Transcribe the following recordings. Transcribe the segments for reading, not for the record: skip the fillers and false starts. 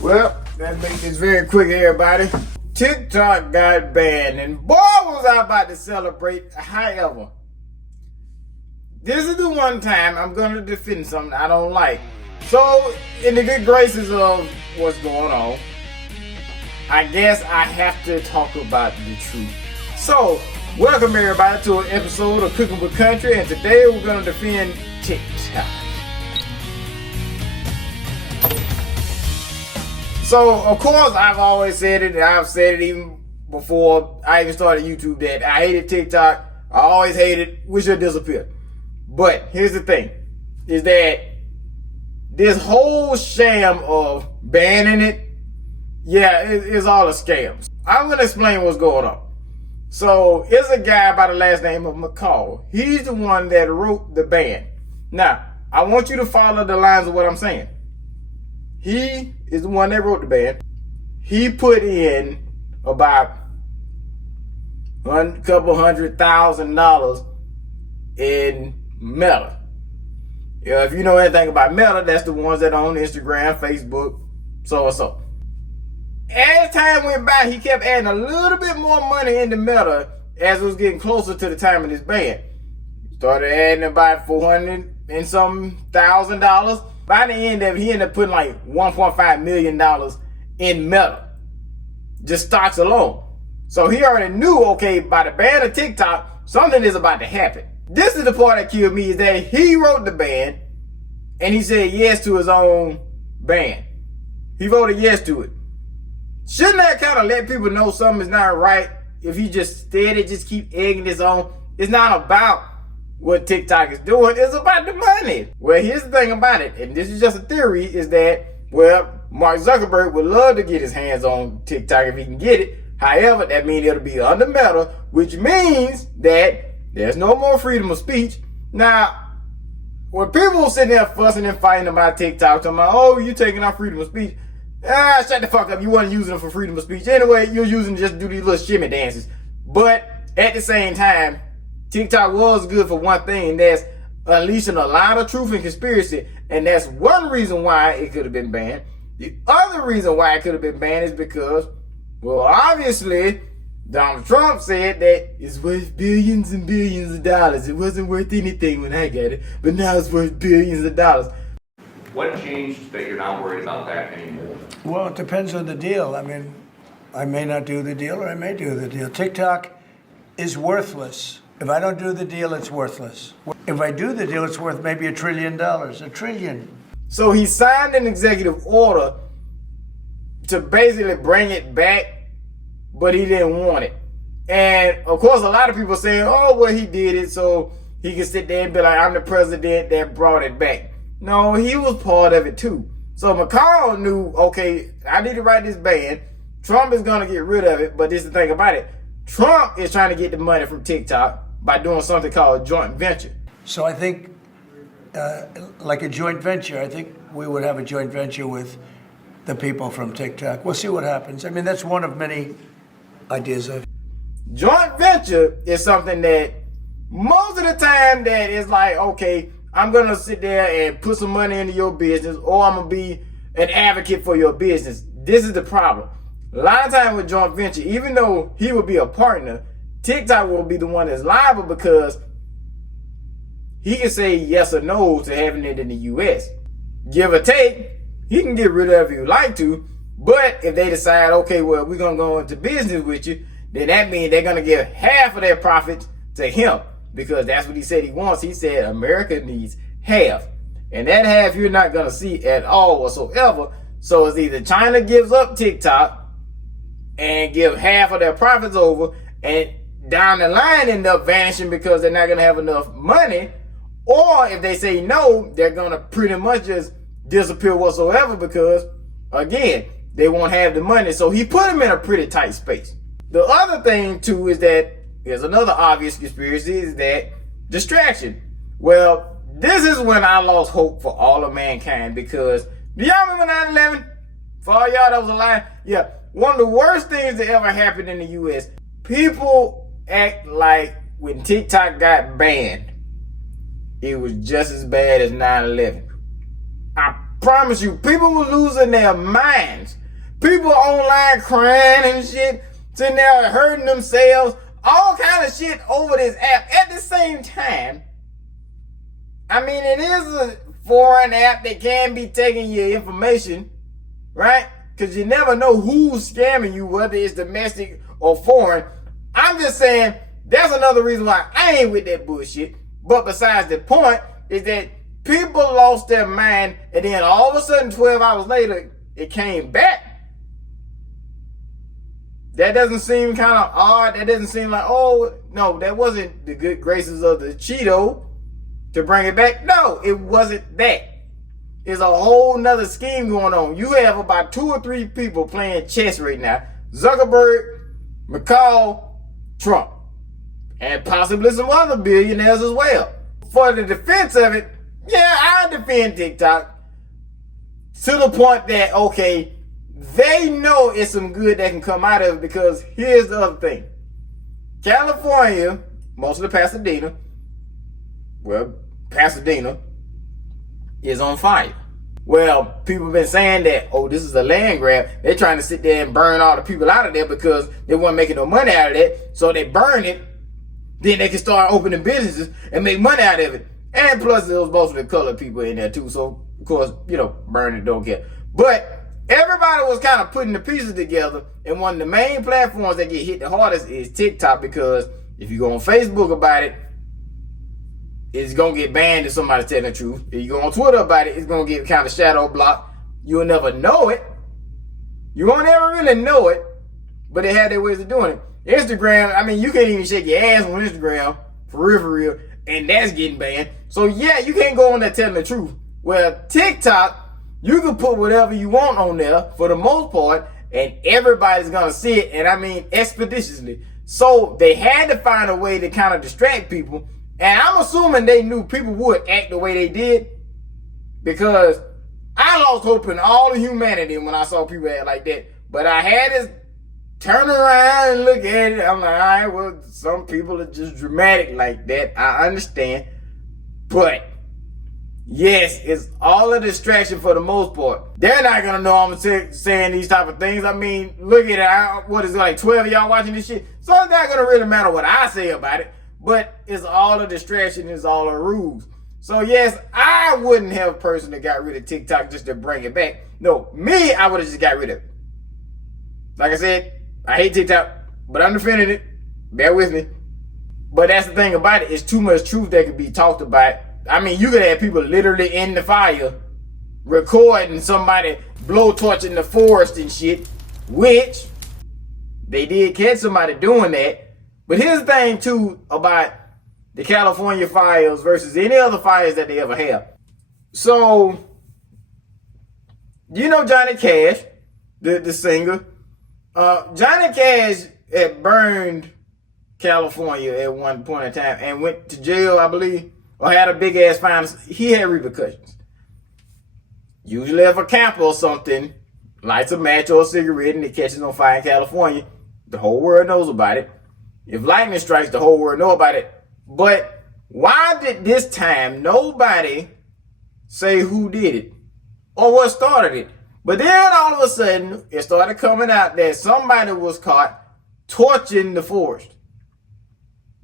Well, let's make this very quick, everybody. TikTok got banned, and boy, was I about to celebrate. However, this is the one time I'm going to defend something I don't like. So, in the good graces of what's going on, I guess I have to talk about the truth. So, welcome everybody to an episode of Cooking with Country, and today we're going to defend TikTok. So, of course, I've always said it, and I've said it even before I even started YouTube, that I hated TikTok. I always hated it. Wish it disappeared. But here's the thing, is that this whole sham of banning it, it's all a scam. I'm going to explain what's going on. So, it's a guy by the last name of McCall. He's the one that wrote the ban. Now, I want you to follow the lines of what I'm saying. He is the one that wrote the ban. He put in about a couple $100,000 in Meta. If you know anything about Meta, that's the ones that own Instagram, Facebook, so and so. As time went by, he kept adding a little bit more money into Meta as it was getting closer to the time of this ban. Started adding about $400 and some $1,000. By the end of it, he ended up putting like $1.5 million in Meta. Just stocks alone. So he already knew, okay, by the ban of TikTok, something is about to happen. This is the part that killed me, is that he wrote the ban and he said yes to his own ban. He voted yes to it. Shouldn't that kind of let people know something is not right if he just steady, just keep egging this on? It's not about what TikTok is doing, it's about the money. Well, here's the thing about it, and this is just a theory, is that, well, Mark Zuckerberg would love to get his hands on TikTok if he can get it. However, that means it'll be under Meta, which means that there's no more freedom of speech. Now, when people sitting there fussing and fighting about TikTok, talking about, oh, you're taking our freedom of speech. Shut the fuck up. You wasn't using it for freedom of speech. Anyway, you're using it just to do these little shimmy dances. But at the same time, TikTok was good for one thing, that's unleashing a lot of truth and conspiracy, and that's one reason why it could have been banned. The other reason why it could have been banned is because, well, obviously, Donald Trump said that it's worth billions and billions of dollars. It wasn't worth anything when I got it, but now it's worth billions of dollars. What changed that you're not worried about that anymore? Well, it depends on the deal. I mean, I may not do the deal or I may do the deal. TikTok is worthless. If I don't do the deal, it's worthless. If I do the deal, it's worth maybe $1 trillion. $1 trillion. So he signed an executive order to basically bring it back, but he didn't want it. And of course, a lot of people saying, oh, well, he did it so he can sit there and be like, I'm the president that brought it back. No, he was part of it too. So McCall knew, okay, I need to write this ban. Trump is going to get rid of it, but this is the thing about it. Trump is trying to get the money from TikTok by doing something called joint venture. So I think, like a joint venture, I think we would have a joint venture with the people from TikTok. We'll see what happens. I mean, that's one of many ideas I've. Joint venture is something that most of the time that is like, okay, I'm going to sit there and put some money into your business, or I'm going to be an advocate for your business. This is the problem. A lot of time with joint venture, even though he would be a partner, TikTok will be the one that's liable because he can say yes or no to having it in the U.S. Give or take, he can get rid of it if he would like to, but if they decide, okay, well, we're going to go into business with you, then that means they're going to give half of their profits to him, because that's what he said he wants. He said America needs half, and that half you're not going to see at all whatsoever. So it's either China gives up TikTok and give half of their profits over, and down the line end up vanishing because they're not going to have enough money, or if they say no, they're going to pretty much just disappear whatsoever because, again, they won't have the money. So he put them in a pretty tight space. The other thing, too, is that there's another obvious conspiracy, is that distraction. Well, this is when I lost hope for all of mankind, because do y'all remember 9/11? For all y'all that was alive? Yeah. One of the worst things that ever happened in the U.S., people act like when TikTok got banned, it was just as bad as 9/11. I promise you, people were losing their minds. People online crying and shit, sitting there hurting themselves, all kind of shit over this app. At the same time, I mean, it is a foreign app that can be taking your information, right? Because you never know who's scamming you, whether it's domestic or foreign. I'm just saying, that's another reason why I ain't with that bullshit. But besides the point is that people lost their mind, and then all of a sudden, 12 hours later, it came back. That doesn't seem kind of odd. That doesn't seem like, oh, no, that wasn't the good graces of the Cheeto to bring it back. No, it wasn't that. It's a whole nother scheme going on. You have about 2 or 3 people playing chess right now. Zuckerberg, McCall, Trump, and possibly some other billionaires as well. For the defense of it, yeah, I defend TikTok to the point that, okay, they know it's some good that can come out of it, because here's the other thing. California, mostly Pasadena, is on fire. Well, people have been saying that, oh, this is a land grab. They're trying to sit there and burn all the people out of there because they weren't making no money out of that. So they burn it. Then they can start opening businesses and make money out of it. And plus, there was mostly colored people in there too. So, of course, burn it, don't care. But everybody was kind of putting the pieces together, and one of the main platforms that get hit the hardest is TikTok, because if you go on Facebook about it, it's going to get banned if somebody's telling the truth. If you go on Twitter about it, it's going to get kind of shadow blocked. You'll never know it. You won't ever really know it, but they have their ways of doing it. Instagram, I mean, you can't even shake your ass on Instagram, for real, and that's getting banned. So yeah, you can't go on there telling the truth. Well, TikTok, you can put whatever you want on there for the most part, and everybody's gonna see it, and I mean expeditiously. So they had to find a way to kind of distract people, and I'm assuming they knew people would act the way they did, because I lost hope in all of humanity when I saw people act like that. But I had to turn around and look at it. I'm like, all right, well, some people are just dramatic like that. I understand, but yes, it's all a distraction for the most part. They're not gonna know I'm saying these type of things. I mean, look at it. What is it, like 12 of y'all watching this shit? So it's not gonna really matter what I say about it. But it's all a distraction. It's all a ruse. So yes, I wouldn't have personally got rid of TikTok just to bring it back. No, me, I would have just got rid of it. Like I said, I hate TikTok, but I'm defending it. Bear with me. But that's the thing about it. It's too much truth that could be talked about. I mean, you could have people literally in the fire recording somebody blowtorching the forest and shit, which they did catch somebody doing that. But here's the thing too about the California fires versus any other fires that they ever have. So, you know Johnny Cash, the singer. Johnny Cash had burned California at one point in time and went to jail, I believe, or had a big ass fine. He had repercussions. Usually if a camper or something lights a match or a cigarette and it catches on fire in California, the whole world knows about it. If lightning strikes, the whole world knows about it. But why did this time nobody say who did it or what started it? But then all of a sudden, it started coming out that somebody was caught torching the forest.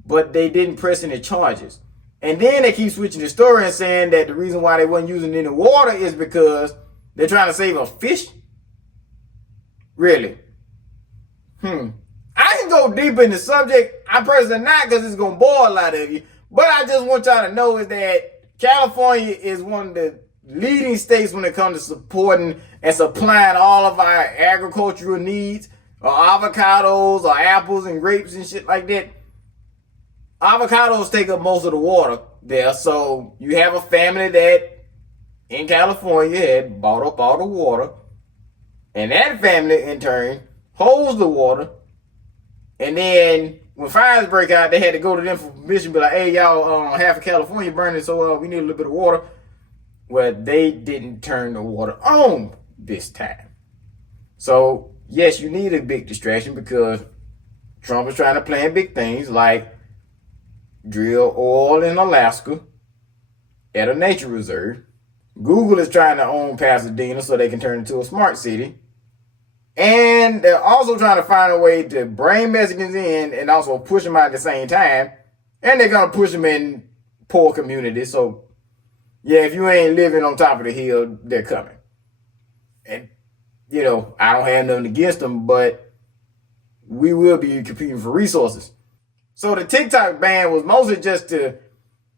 But they didn't press any charges. And then they keep switching the story and saying that the reason why they wasn't using any water is because they're trying to save a fish. Really? I can go deep in the subject. I'm personally not, because it's going to bore a lot of you. But I just want y'all to know is that California is one of the leading states when it comes to supporting and supplying all of our agricultural needs, or avocados or apples and grapes and shit like that. Avocados take up most of the water there. So you have a family that in California had bought up all the water, and that family in turn holds the water. And then when fires break out, they had to go to them for permission, be like, hey, y'all, half of California burning, so we need a little bit of water. Well, they didn't turn the water on this time. So, yes, you need a big distraction, because Trump is trying to plan big things like drill oil in Alaska at a nature reserve Google is trying to own Pasadena so they can turn it into a smart city. And they're also trying to find a way to bring Mexicans in and also push them out at the same time. And they're going to push them in poor communities. So, yeah, if you ain't living on top of the hill, they're coming. And, you know, I don't have nothing against them, but we will be competing for resources. So the TikTok ban was mostly just to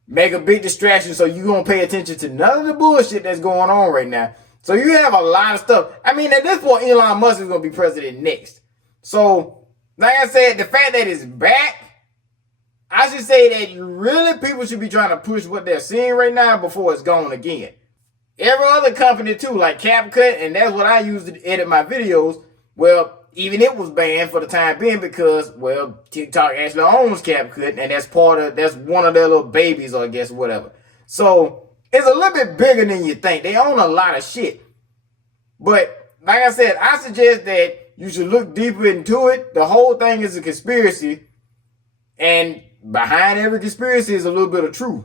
make a big distraction so you don't pay attention to none of the bullshit that's going on right now. So you have a lot of stuff. I mean, at this point, Elon Musk is going to be president next. So, like I said, the fact that it's back, I should say that really people should be trying to push what they're seeing right now before it's gone again. Every other company too, like CapCut, and that's what I use to edit my videos, well, even it was banned for the time being because, well, TikTok actually owns CapCut, and that's one of their little babies, or I guess, whatever. So, it's a little bit bigger than you think. They own a lot of shit. But, like I said, I suggest that you should look deeper into it. The whole thing is a conspiracy, and behind every conspiracy is a little bit of truth.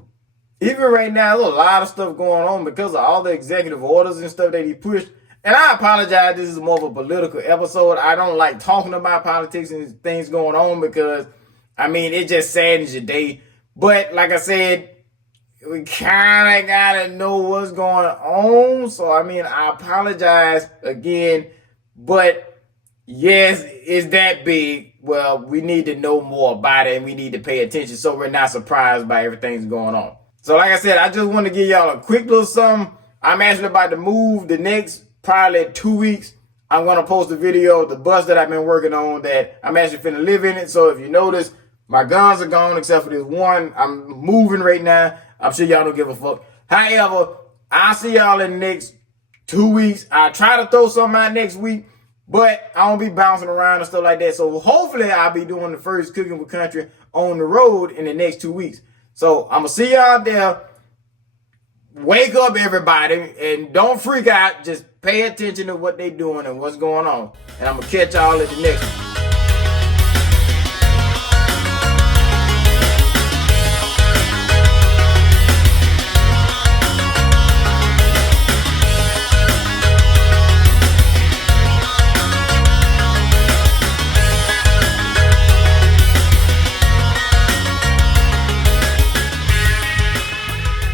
Even right now, there's a lot of stuff going on because of all the executive orders and stuff that he pushed. And I apologize, this is more of a political episode. I don't like talking about politics and things going on because, I mean, it just saddens your day. But like I said, we kind of got to know what's going on. So, I mean, I apologize again. But, yes, it's that big. Well, we need to know more about it and we need to pay attention so we're not surprised by everything that's going on. So, like I said, I just want to give y'all a quick little something. I'm actually about to move the next probably 2 weeks. I'm going to post a video of the bus that I've been working on that I'm actually finna live in it. So if you notice, my guns are gone except for this one. I'm moving right now. I'm sure y'all don't give a fuck. However, I'll see y'all in the next 2 weeks. I'll try to throw something out next week, but I won't be bouncing around and stuff like that. So hopefully I'll be doing the first Cooking with Country on the road in the next 2 weeks. So I'm going to see y'all there. Wake up, everybody, and don't freak out. Just pay attention to what they're doing and what's going on. And I'm going to catch y'all at the next one.